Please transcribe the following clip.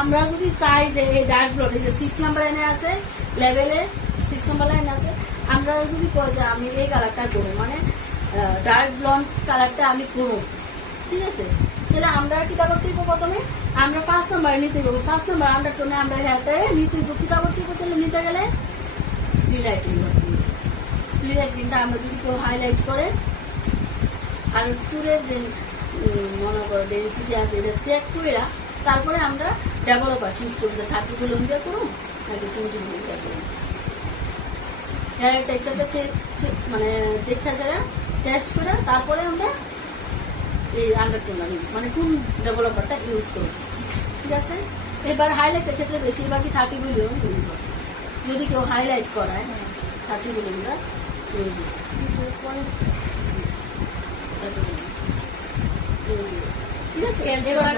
আমরা যদি চাই যে এই ডার্ক ব্লড এই যে 6 নাম্বার লাইনে আছে লেভেলে 6 নাম্বার লাইনে আছে, আমরা যদি কই যে আমি এই কালারটা করব, মানে ডার্ক ব্লন্ড কালারটা আমি করব, ঠিক আছে? তাহলে আমরা কিটা করতে হইব, প্রথমে আমরা 5 নাম্বার নিতে হইব। 5 নাম্বার আন্ডারটোনে আমরা হেয়ারটা নিতে হইব। কিটা করতে হইব? তাহলে নিতে গেলে স্টিল লাইটিং করতে হইব। স্টিল লাইটিংটা আমরা যদি কেউ হাইলাইট করে আর চুলের যে মনে করো ডেন্সিটি আছে এটা চেক করে তারপরে আমরা ডেভেলপার চুজ করি যে 30 কিলোমিটার করুন নাকি 20 কিলোমিটার করুন। হেয়ার টেক্সচারটা মানে দেখা যায় টেস্ট করে তারপরে আমরা এই আন্ডারটোনার মানে কোন ডেভেলপারটা ইউজ করি, ঠিক আছে? এবার হাইলাইটের ক্ষেত্রে বেশিরভাগই 30 মিলিয়ন ইউজ হয়। যদি কেউ হাইলাইট করায় 30 মিলিয়নটা ইউজ হয়, ঠিক আছে? এবার